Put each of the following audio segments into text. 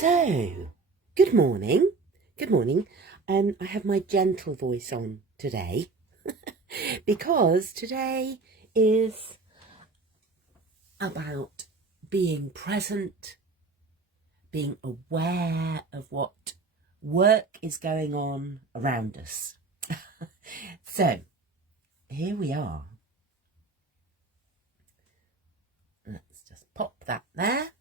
So, good morning. Good morning. I have my gentle voice on today because today is about being present, being aware of what work is going on around us. So, here we are. Let's just pop that there.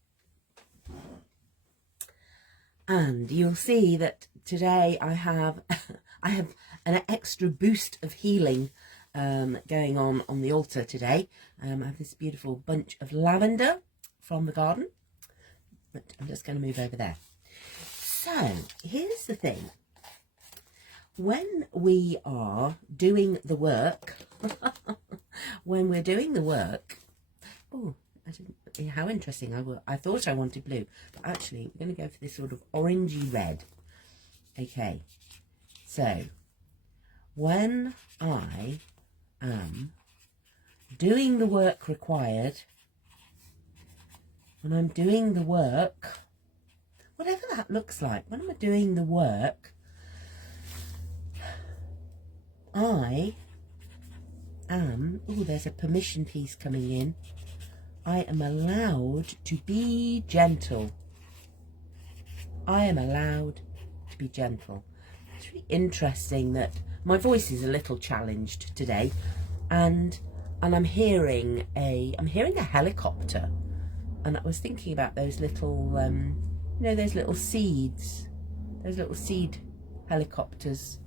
And you'll see that today I have an extra boost of healing going on the altar today. I have this beautiful bunch of lavender from the garden, but I'm just going to move over there. So here's the thing. When we are doing the work, oh, how interesting. I thought I wanted blue, but actually we're going to go for this sort of orangey red. Okay, so when I am doing the work required, when I'm doing the work, whatever that looks like, when I'm doing the work, I am, oh, there's a permission piece coming in. I am allowed to be gentle. I am allowed to be gentle. It's really interesting that my voice is a little challenged today, and I'm hearing a helicopter, and I was thinking about those little those little seeds, those little seed helicopters.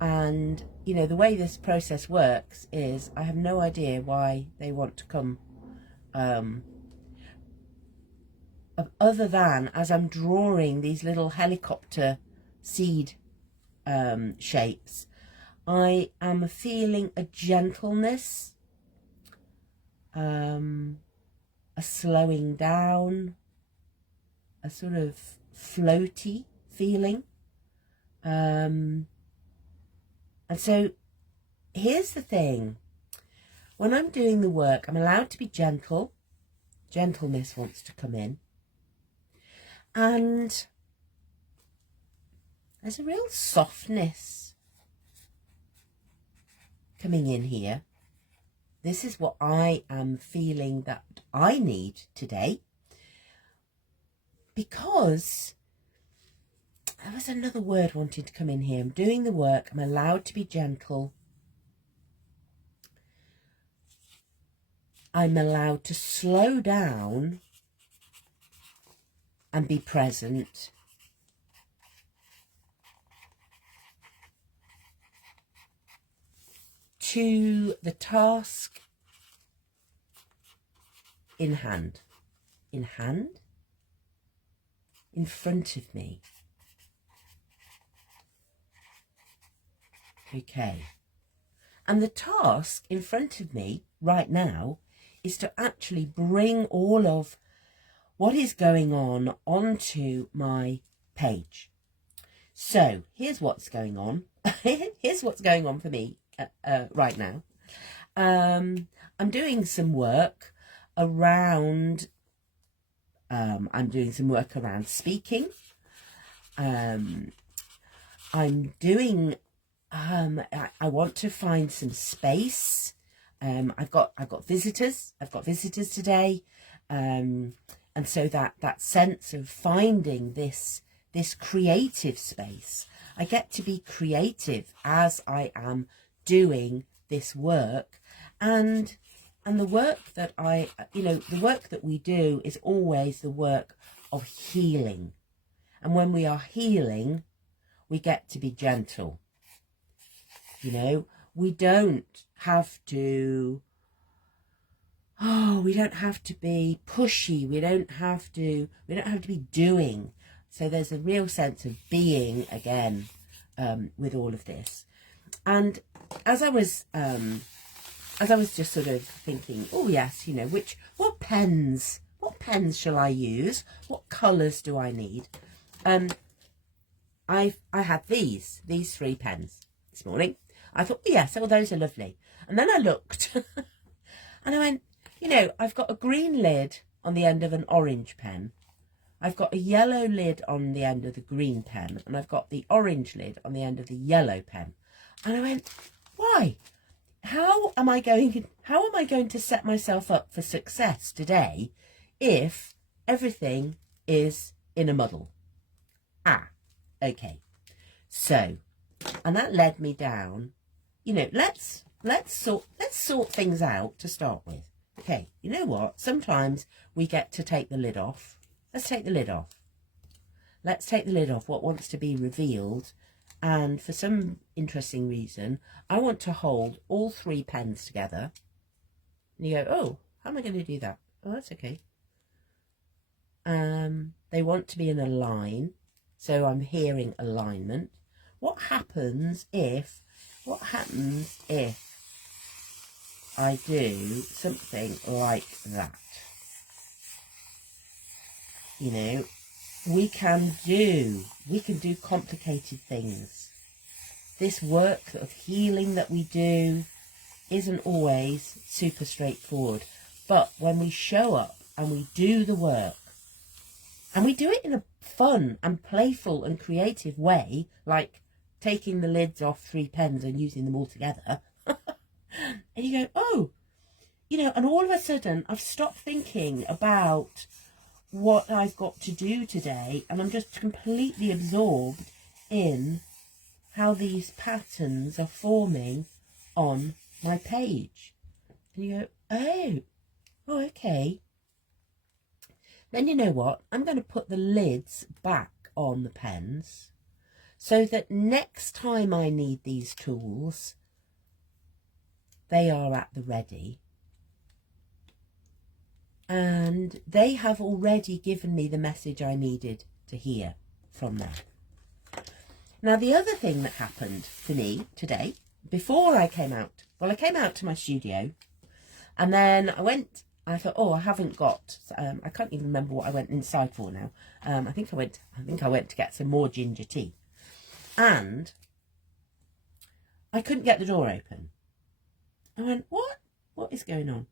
And the way this process works is I have no idea why they want to come, other than as I'm drawing these little helicopter seed shapes, I am feeling a gentleness, a slowing down, a sort of floaty feeling. And so here's the thing. When I'm doing the work, I'm allowed to be gentle. Gentleness wants to come in. And there's a real softness coming in here. This is what I am feeling that I need today. Because there was another word wanting to come in here. I'm doing the work. I'm allowed to be gentle. I'm allowed to slow down and be present. To the task in hand. In hand? In front of me. Okay, and the task in front of me right now is to actually bring all of what is going on onto my page. So here's what's going on. Here's what's going on for me right now. I'm doing some work around. I'm doing some work around speaking. I'm doing. I want to find some space. I've got visitors. I've got visitors today, and so that sense of finding this creative space. I get to be creative as I am doing this work, and the work that the work that we do is always the work of healing, and when we are healing, we get to be gentle. We don't have to, we don't have to be pushy. We don't have to be doing. So there's a real sense of being again, with all of this. And as I was just sort of thinking, oh yes, what pens shall I use? What colours do I need? I had these 3 pens this morning. I thought, oh yes, those are lovely. And then I looked and I went, I've got a green lid on the end of an orange pen. I've got a yellow lid on the end of the green pen, and I've got the orange lid on the end of the yellow pen. And I went, why? How am I going to set myself up for success today if everything is in a muddle? Okay. So, and that led me down, you know, let's sort things out to start with. Okay, you know what? Sometimes we get to take the lid off. Let's take the lid off. Let's take the lid off, what wants to be revealed. And for some interesting reason, I want to hold all 3 pens together. And you go, oh, how am I going to do that? Oh, that's okay. They want to be in a line. So I'm hearing alignment. What happens if I do something like that? You know, we can do complicated things. This work of healing that we do isn't always super straightforward. But when we show up and we do the work, and we do it in a fun and playful and creative way, like taking the lids off 3 pens and using them all together, and you go, oh, you know, and all of a sudden I've stopped thinking about what I've got to do today, and I'm just completely absorbed in how these patterns are forming on my page. And you go, oh, okay. Then you know what? I'm going to put the lids back on the pens so that next time I need these tools, they are at the ready. And they have already given me the message I needed to hear from them. Now, the other thing that happened to me today, before I came out, well, I came out to my studio, and then I thought, oh, I haven't got, I can't even remember what I went inside for now. I think I went to get some more ginger tea. And I couldn't get the door open. I went, what? What is going on?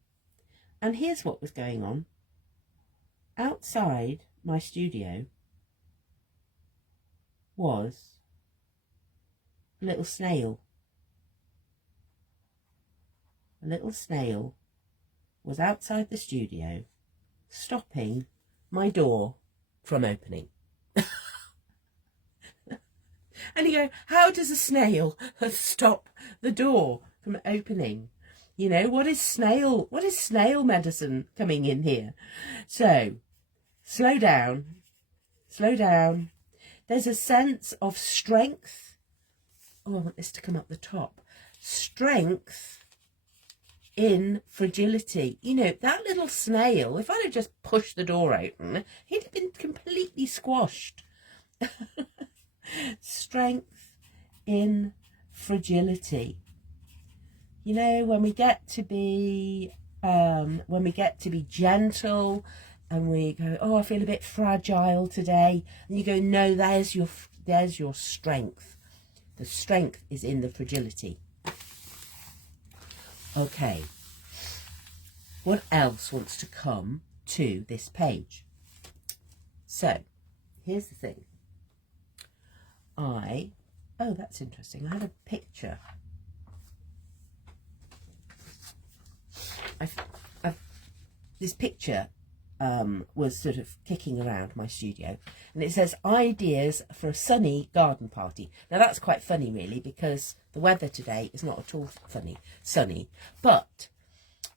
And here's what was going on. Outside my studio was a little snail. A little snail was outside the studio, stopping my door from opening. And you go, how does a snail stop the door from opening? You know, what is snail medicine coming in here? So, slow down. There's a sense of strength. Oh, I want this to come up the top. Strength in fragility. You know, that little snail, if I'd have just pushed the door open, he'd have been completely squashed. Strength in fragility. You know, when we get to be gentle, and we go, oh, I feel a bit fragile today, and you go, no, there's your strength. The strength is in the fragility. Okay. What else wants to come to this page? So, here's the thing. Oh, that's interesting. I had a picture. This picture was sort of kicking around my studio, and it says ideas for a sunny garden party. Now that's quite funny really, because the weather today is not at all sunny, but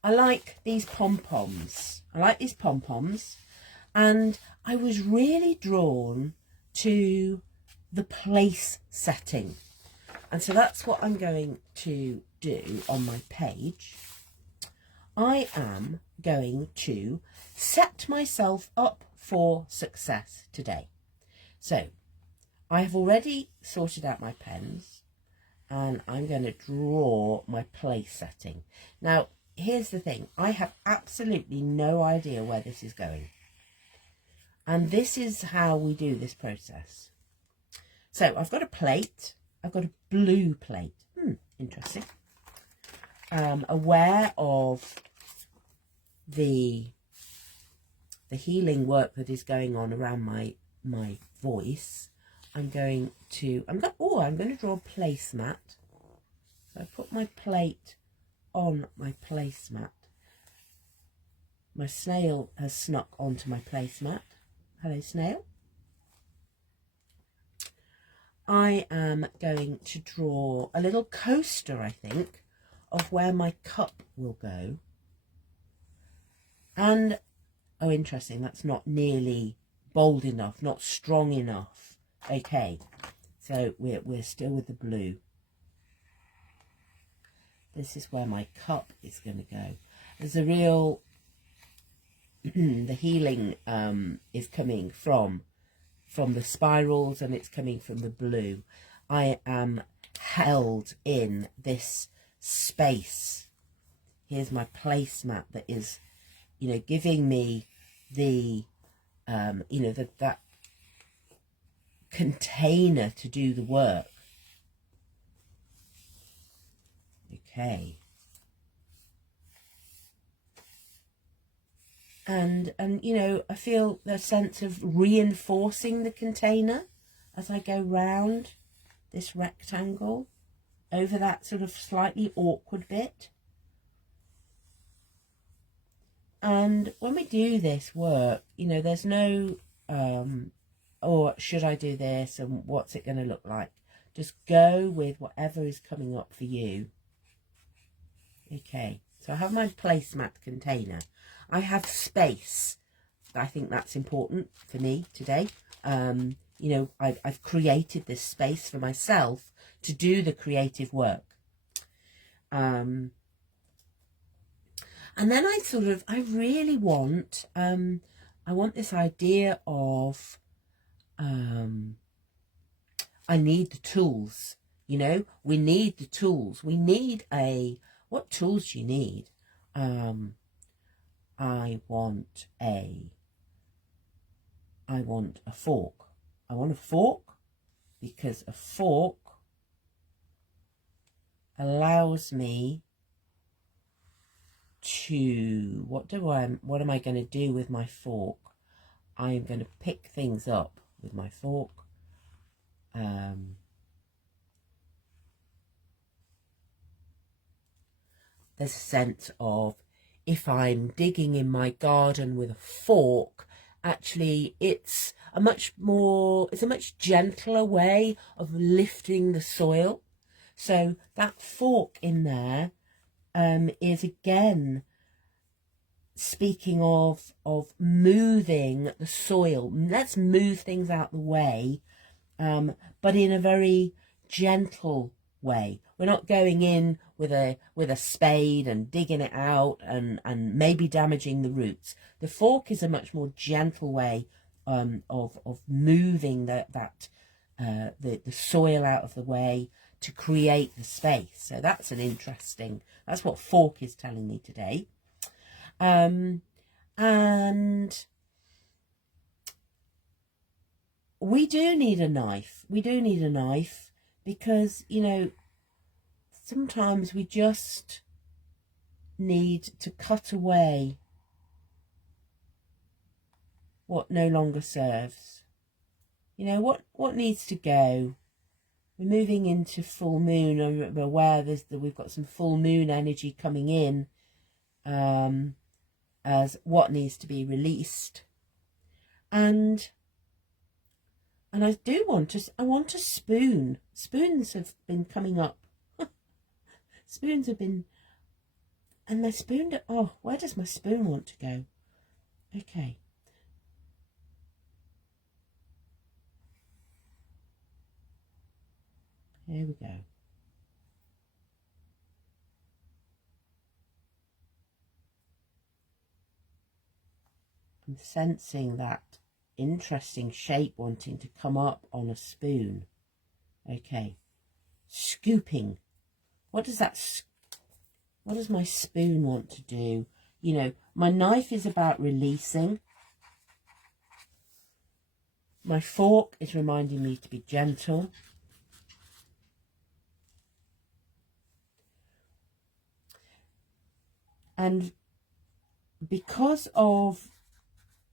I like these pom-poms. And I was really drawn to the place setting, and so that's what I'm going to do on my page. I am going to set myself up for success today. So I have already sorted out my pens, and I'm going to draw my place setting. Now, here's the thing. I have absolutely no idea where this is going. And this is how we do this process. So I've got a plate. I've got a blue plate. Interesting. Aware of the the healing work that is going on around my voice, I'm going to draw a placemat. So I put my plate on my placemat. My snail has snuck onto my placemat. Hello, snail. I am going to draw a little coaster, I think, of where my cup will go. And, oh, interesting, that's not nearly bold enough, not strong enough. Okay, so we're still with the blue. This is where my cup is going to go. There's a real, the healing is coming from the spirals, and it's coming from the blue. I am held in this space. Here's my placemat that is, you know, giving me the, you know, that container to do the work. Okay. And you know, I feel the sense of reinforcing the container as I go round this rectangle over that sort of slightly awkward bit. And when we do this work, you know, there's no, or should I do this and what's it going to look like? Just go with whatever is coming up for you. Okay, so I have my placemat container. I have space. I think that's important for me today. You know, I've created this space for myself to do the creative work. And then I really want, I want this idea of, I need the tools, you know, we need the tools. We need what tools do you need? I want a fork. I want a fork because a fork allows me to, what am I going to do with my fork? I'm going to pick things up with my fork. There's a sense of, if I'm digging in my garden with a fork, actually it's a much gentler way of lifting the soil. So that fork in there is again speaking of moving the soil. Let's move things out the way, but in a very gentle way. We're not going in with a spade and digging it out and maybe damaging the roots. The fork is a much more gentle way of moving the soil out of the way to create the space. So that's that's what fork is telling me today. And we do need a knife. We do need a knife because, you know, sometimes we just need to cut away what no longer serves. You know, what needs to go. We're moving into full moon. I'm aware we've got some full moon energy coming in as what needs to be released. And I do want a spoon. Spoons have been coming up. Spoons have been, and my spoon, oh, where does my spoon want to go? Okay. Here we go. I'm sensing that interesting shape wanting to come up on a spoon. Okay. Scooping. What does my spoon want to do? You know, my knife is about releasing. My fork is reminding me to be gentle. And because of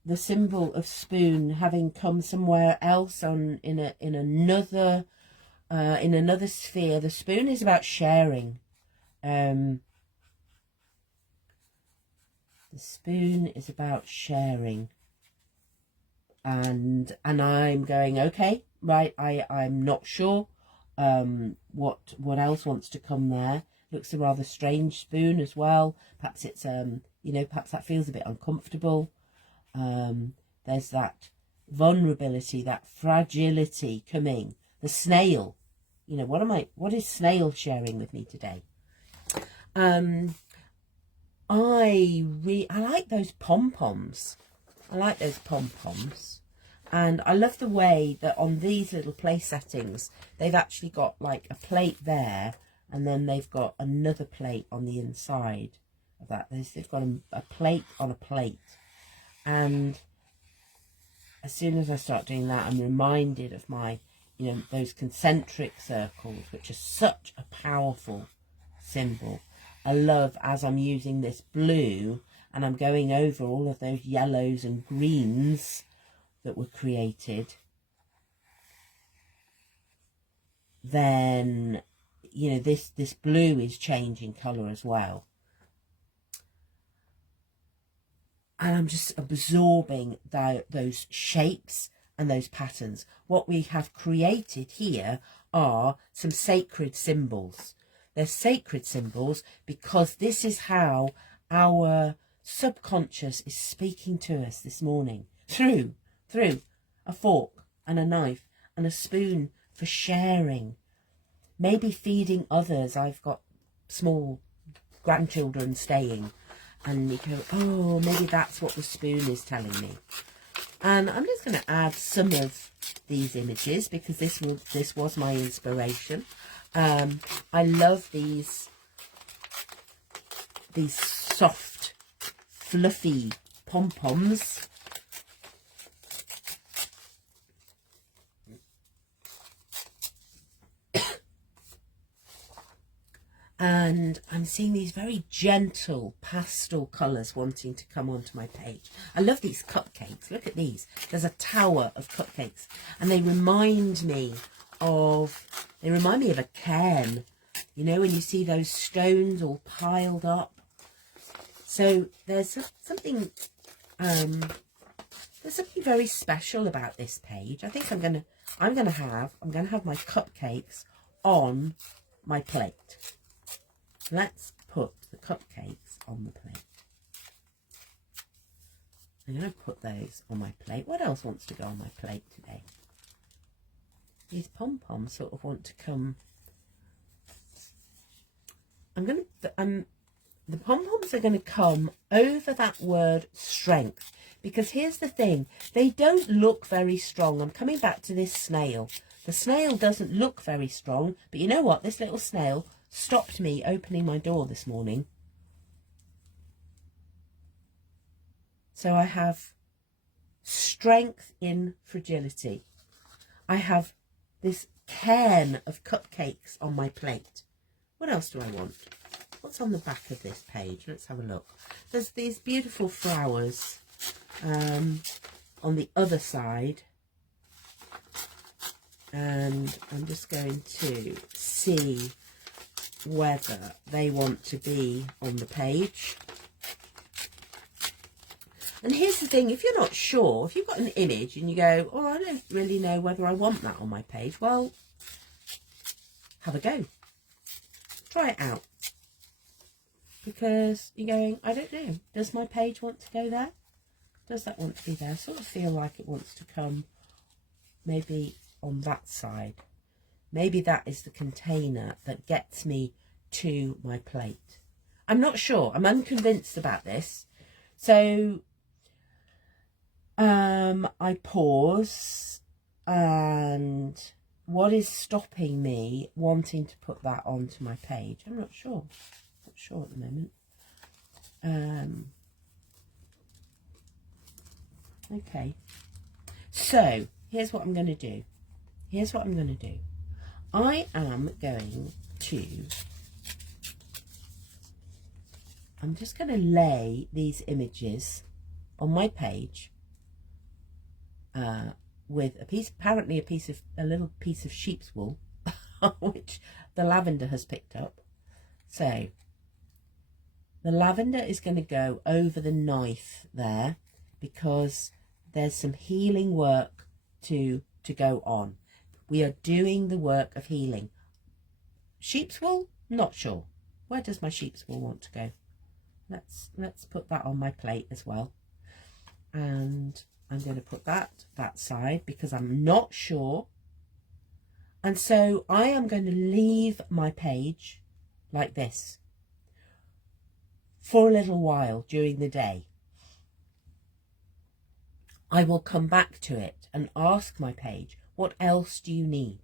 the symbol of spoon having come somewhere else on in another sphere. The spoon is about sharing. The spoon is about sharing. And I'm going, okay, right, I'm not sure what else wants to come there. Looks a rather strange spoon as well. Perhaps it's you know, perhaps that feels a bit uncomfortable. There's that vulnerability, that fragility coming. The snail, you know, what is snail sharing with me today? I like those pom-poms. I like those pom-poms. And I love the way that on these little place settings, they've actually got like a plate there, and then they've got another plate on the inside of that. They've got a plate on a plate. And as soon as I start doing that, I'm reminded of my, you know, those concentric circles, which are such a powerful symbol. I love, as I'm using this blue and I'm going over all of those yellows and greens that were created, then, you know, this blue is changing colour as well. And I'm just absorbing those shapes and those patterns. What we have created here are some sacred symbols. They're sacred symbols because this is how our subconscious is speaking to us this morning. Through a fork and a knife and a spoon for sharing. Maybe feeding others. I've got small grandchildren staying. And you go, oh, maybe that's what the spoon is telling me. And I'm just going to add some of these images because this was my inspiration. I love these soft, fluffy pom-poms. And I'm seeing these very gentle pastel colours wanting to come onto my page. I love these cupcakes. Look at these. There's a tower of cupcakes. And they remind me of a cairn. You know, when you see those stones all piled up. So there's something very special about this page. I think I'm gonna have my cupcakes on my plate. Let's put the cupcakes on the plate. I'm going to put those on my plate. What else wants to go on my plate today? These pom-poms sort of want to come. The pom-poms are going to come over that word strength. Because here's the thing. They don't look very strong. I'm coming back to this snail. The snail doesn't look very strong. But you know what? This little snail stopped me opening my door this morning. So I have strength in fragility. I have this cairn of cupcakes on my plate. What else do I want? What's on the back of this page? Let's have a look. There's these beautiful flowers on the other side. And I'm just going to see whether they want to be on the page. And here's the thing, if you're not sure, if you've got an image and you go, oh, I don't really know whether I want that on my page, well, have a go. Try it out. Because you're going, I don't know, does my page want to go there? Does that want to be there? I sort of feel like it wants to come maybe on that side. Maybe that is the container that gets me to my plate. I'm not sure. I'm unconvinced about this. So I pause, and what is stopping me wanting to put that onto my page? I'm not sure. Not sure at the moment. Okay. So here's what I'm going to do. I'm just going to lay these images on my page with a little piece of sheep's wool, which the lavender has picked up. So the lavender is going to go over the knife there, because there's some healing work to go on. We are doing the work of healing. Sheep's wool? Not sure. Where does my sheep's wool want to go? Let's put that on my plate as well. And I'm going to put that side because I'm not sure. And so I am going to leave my page like this for a little while during the day. I will come back to it and ask my page, what else do you need?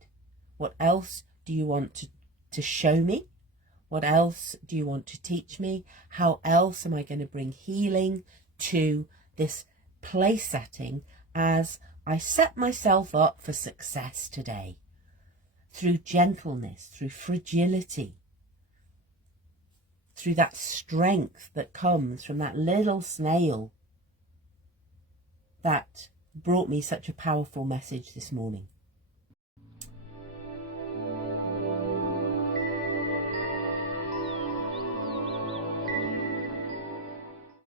What else do you want to show me? What else do you want to teach me? How else am I going to bring healing to this place setting as I set myself up for success today? Through gentleness, through fragility, through that strength that comes from that little snail that brought me such a powerful message this morning.